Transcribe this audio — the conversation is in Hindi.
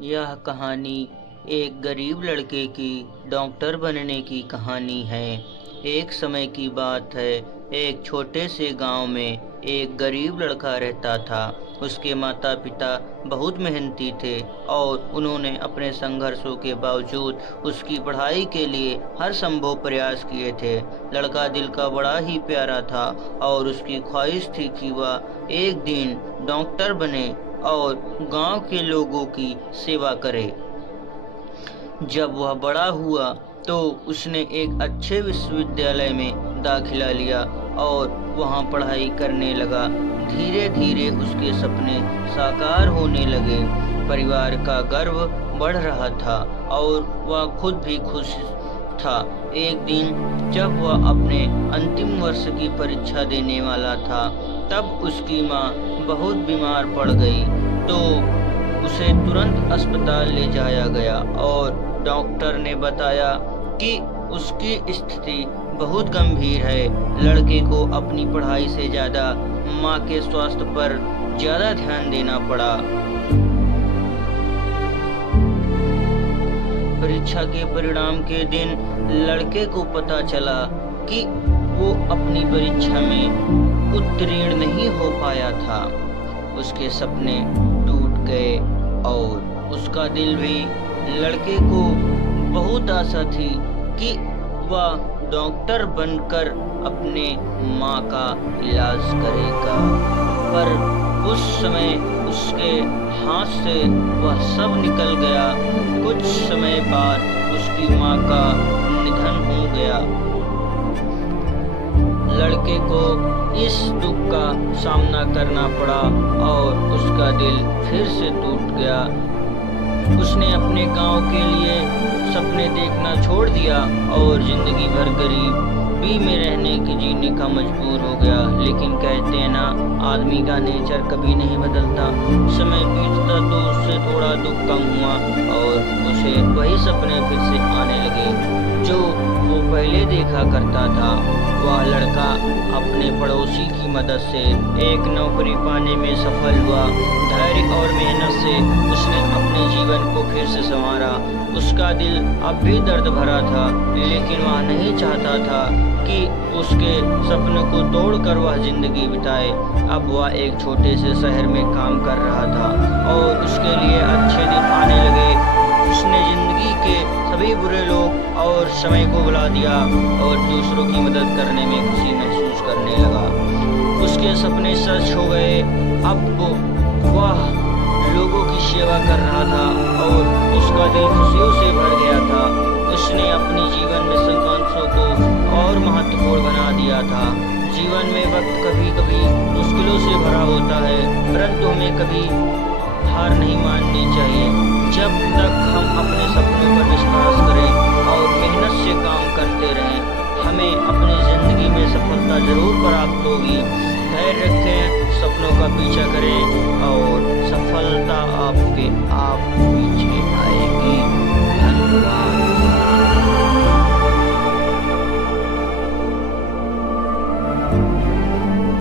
यह कहानी एक गरीब लड़के की डॉक्टर बनने की कहानी है। एक समय की बात है, एक छोटे से गांव में एक गरीब लड़का रहता था। उसके माता पिता बहुत मेहनती थे और उन्होंने अपने संघर्षों के बावजूद उसकी पढ़ाई के लिए हर संभव प्रयास किए थे। लड़का दिल का बड़ा ही प्यारा था और उसकी ख्वाहिश थी कि वह एक दिन डॉक्टर बने और गांव के लोगों की सेवा करे। जब वह बड़ा हुआ तो उसने एक अच्छे विश्वविद्यालय में दाखिला लिया और वहां पढ़ाई करने लगा। धीरे धीरे उसके सपने साकार होने लगे। परिवार का गर्व बढ़ रहा था और वह खुद भी खुश था। एक दिन जब वह अपने अंतिम वर्ष की परीक्षा देने वाला था, तब उसकी माँ बहुत बीमार पड़ गई। तो उसे तुरंत अस्पताल ले जाया गया और डॉक्टर ने बताया कि उसकी स्थिति बहुत गंभीर है। लड़के को अपनी पढ़ाई से ज़्यादा माँ के स्वास्थ्य पर ज़्यादा ध्यान देना पड़ा। परीक्षा के परिणाम के दिन लड़के को पता चला कि वो अपनी परीक्षा में उत्तीर्ण नहीं हो पाया था। उसके सपने टूट गए और उसका दिल भी। लड़के को बहुत आशा थी कि वह डॉक्टर बनकर अपने माँ का इलाज करेगा, पर उस समय उसके हाथ से वह सब निकल गया। कुछ समय बाद उसकी माँ का निधन हो गया। लड़के को इस दुख का सामना करना पड़ा और उसका दिल फिर से टूट गया। उसने अपने गांव के लिए सपने देखना छोड़ दिया और जिंदगी भर गरीबी में रहने की जीने का मजबूर हो गया। लेकिन कहते हैं ना, आदमी का नेचर कभी नहीं बदलता। समय बीतता तो उससे थोड़ा दुख कम हुआ और उसे वही सपने फिर से आने लगे जो वो पहले देखा करता था। वह लड़का अपने पड़ोसी की मदद से एक नौकरी पाने में सफल हुआ। धैर्य और मेहनत से उसने अपने जीवन को फिर से संवारा। उसका दिल अब भी दर्द भरा था, लेकिन वह नहीं चाहता था कि उसके सपनों को तोड़कर वह जिंदगी बिताए। अब वह एक छोटे से शहर में काम कर रहा था और उसके लिए अच्छे दिन आने लगे। उसने जिंदगी के सभी बुरे लोग और समय को भुला दिया और दूसरों की मदद करने में खुशी महसूस करने लगा। उसके सपने सच हो गए। अब वह लोगों की सेवा कर रहा था और उसका दिल खुशियों से भर गया था। उसने अपने जीवन में संघर्षों को और महत्वपूर्ण बना दिया था। जीवन में वक्त कभी कभी मुश्किलों से भरा होता है, परंतु हमें कभी हार नहीं माननी चाहिए। जब तक हम अपने सपनों पर विश्वास करें और मेहनत से काम करते रहें, हमें अपनी जिंदगी में सफलता जरूर प्राप्त होगी। धैर्य रखें, सपनों का पीछा करें और